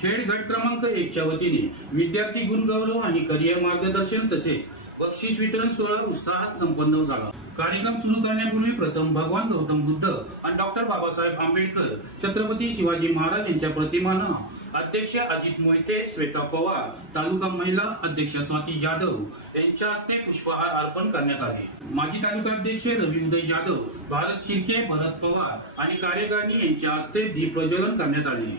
खेड गट क्रमांक 1 च्या वतीने विद्यार्थी गुणगौरव आणि करिअर मार्गदर्शन तसेच बक्षीस वितरण सोहळा उत्साहात संपन्न झाला। कार्यक्रम सुरू करण्यापूर्वी प्रथम भगवान गौतम बुद्ध आणि डॉक्टर बाबासाहेब आंबेडकर, छत्रपती शिवाजी महाराज यांच्या प्रतिमानं अध्यक्ष अजित मोहिते, श्वेता पवार, तालुका महिला अध्यक्ष स्वाती जाधव यांच्या हस्ते पुष्पहार अर्पण करण्यात आले। माजी तालुका अध्यक्ष रवी उदय जाधव, भारत शिर्के, भरत पवार आणि कार्यकारिणी यांच्या हस्ते दीप प्रज्वलन करण्यात आले।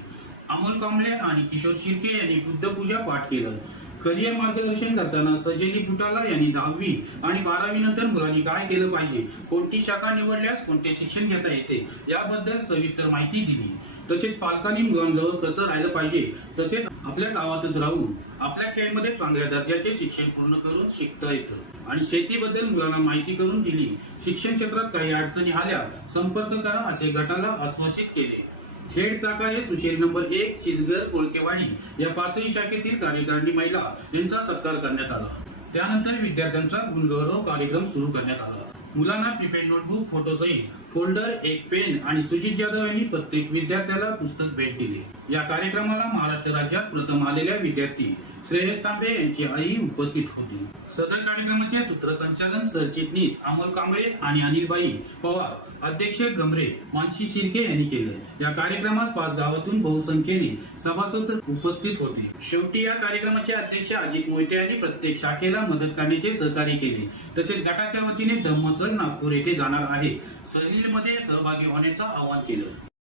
अमोल कांबळे आणि किशोर शिर्के यांनी बुद्धपूजा पाठ केलं। करिअर मार्गदर्शन करताना सजेली फुटाला यांनी 10वी आणि 12वी नंतर मुलांनी काय केलं पाहिजे, कोणती शाखा निवडल्यास कोणते शिक्षण घेता येते याबद्दल सविस्तर माहिती दिली। तसेच पालकांनी मुलांजवळ कसं राहिलं पाहिजे, तसेच आपल्या गावातच राहून आपल्या खेळमध्ये चांगल्या दर्जाचे शिक्षण पूर्ण करून शिकता येतं आणि शेतीबद्दल मुलांना माहिती करून दिली। शिक्षण क्षेत्रात काही अडचणी आल्या संपर्क करा असे गटाला आश्वासित केले। खेड चाका हे सुशेल नंबर 1 चिचघर कोळकेवाडी या 5ही शाखेतील कार्यकारिणी महिला यांचा सत्कार करण्यात आला। त्यानंतर विद्यार्थ्यांचा गुणगौरव कार्यक्रम सुरू करण्यात आला। मुलांना प्रिपेड नोटबुक, फोटो सहित फोल्डर, एक पेन आणि सुजित जाधव यांनी प्रत्येक विद्यार्थ्याला पुस्तक भेट दिली। या कार्यक्रमाला महाराष्ट्र राज्यात प्रथम आलेल्या विद्यार्थी श्रेयस तांबे यांची आई उपस्थित होती। सदर कार्यक्रमाचे सूत्रसंचालन सरचिटणीस अमोल कांबळे आणि अनिलबाई पवार, अध्यक्ष गमरे, मानसी शिर्के यांनी केले। या कार्यक्रमात 5 गावातून बहुसंख्येने सभासद उपस्थित होते। शेवटी या कार्यक्रमाचे अध्यक्ष अजित मोहिते यांनी प्रत्येक शाखेला मदत करण्याचे सहकार्य केले। तसेच गटाच्या वतीने धम्मसल नागपूर येथे जाणार आहे सहलीमध्ये सहभागी होण्याचं आवाहन केलं।